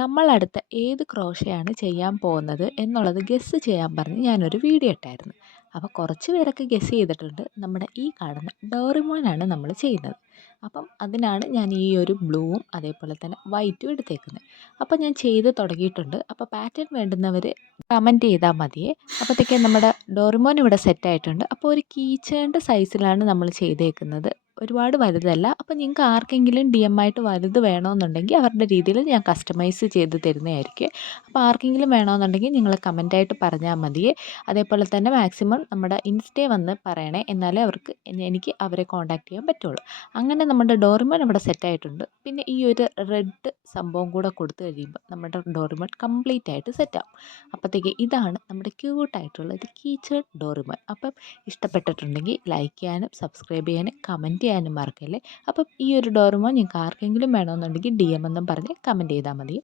നമ്മളടുത്ത ഏത് ക്രോഷയാണ് ചെയ്യാൻ പോകുന്നത് എന്നുള്ളത് ഗെസ്സ് ചെയ്യാൻ പറഞ്ഞ് ഞാനൊരു വീഡിയോ ഇട്ടായിരുന്നു. അപ്പോൾ കുറച്ച് പേരൊക്കെ ഗെസ് ചെയ്തിട്ടുണ്ട്. നമ്മുടെ ഈ കാണുന്ന ഡോറിമോനാണ് നമ്മൾ ചെയ്യുന്നത്. അപ്പം അതിനാണ് ഞാൻ ഈ ഒരു ബ്ലൂവും അതേപോലെ തന്നെ വൈറ്റും എടുത്തേക്കുന്നത്. അപ്പോൾ ഞാൻ ചെയ്ത് തുടങ്ങിയിട്ടുണ്ട്. അപ്പോൾ പാറ്റേൺ വേണ്ടുന്നവർ കമൻറ്റ് ചെയ്താൽ മതിയേ. അപ്പോഴത്തേക്കും നമ്മുടെ ഡോറിമോൻ ഇവിടെ സെറ്റായിട്ടുണ്ട്. അപ്പോൾ ഒരു കീ ചെയിൻ്റെ സൈസിലാണ് നമ്മൾ ചെയ്തേക്കുന്നത്. ഒരുപാട് വലുതല്ല. അപ്പോൾ നിങ്ങൾക്ക് ആർക്കെങ്കിലും ആയിട്ട് വലുത് വേണമെന്നുണ്ടെങ്കിൽ അവരുടെ രീതിയിൽ ഞാൻ കസ്റ്റമൈസ് ചെയ്ത് തരുന്നതായിരിക്കും. അപ്പോൾ ആർക്കെങ്കിലും വേണമെന്നുണ്ടെങ്കിൽ നിങ്ങൾ കമൻറ്റായിട്ട് പറഞ്ഞാൽ മതിയേ. അതേപോലെ തന്നെ മാക്സിമം നമ്മുടെ ഇൻസ്റ്റയിൽ വന്ന് പറയണേ. എന്നാലേ എനിക്ക് അവരെ കോൺടാക്റ്റ് ചെയ്യാൻ പറ്റുള്ളൂ. അങ്ങനെ നമ്മുടെ ഡോറിമോൻ ഇവിടെ സെറ്റായിട്ടുണ്ട്. പിന്നെ ഈ ഒരു റെഡ് സംഭവം കൂടെ കൊടുത്തു കഴിയുമ്പോൾ നമ്മുടെ ഡോറിമോൻ കംപ്ലീറ്റ് ആയിട്ട് സെറ്റാവും. അപ്പോഴത്തേക്ക് ഇതാണ് നമ്മുടെ ക്യൂട്ടായിട്ടുള്ള ഒരു കീച്ചേൺ ഡോറിമോൻ. അപ്പം ഇഷ്ടപ്പെട്ടിട്ടുണ്ടെങ്കിൽ ലൈക്ക് ചെയ്യാനും സബ്സ്ക്രൈബ് ചെയ്യാനും കമൻറ്റ് ചെയ്യാനും മറക്കല്ലേ. അപ്പം ഈ ഒരു ഡോറിമോൻ നിങ്ങൾക്ക് ആർക്കെങ്കിലും വേണമെന്നുണ്ടെങ്കിൽ DM എന്നും പറഞ്ഞ് കമൻറ്റ് ചെയ്താൽ മതി.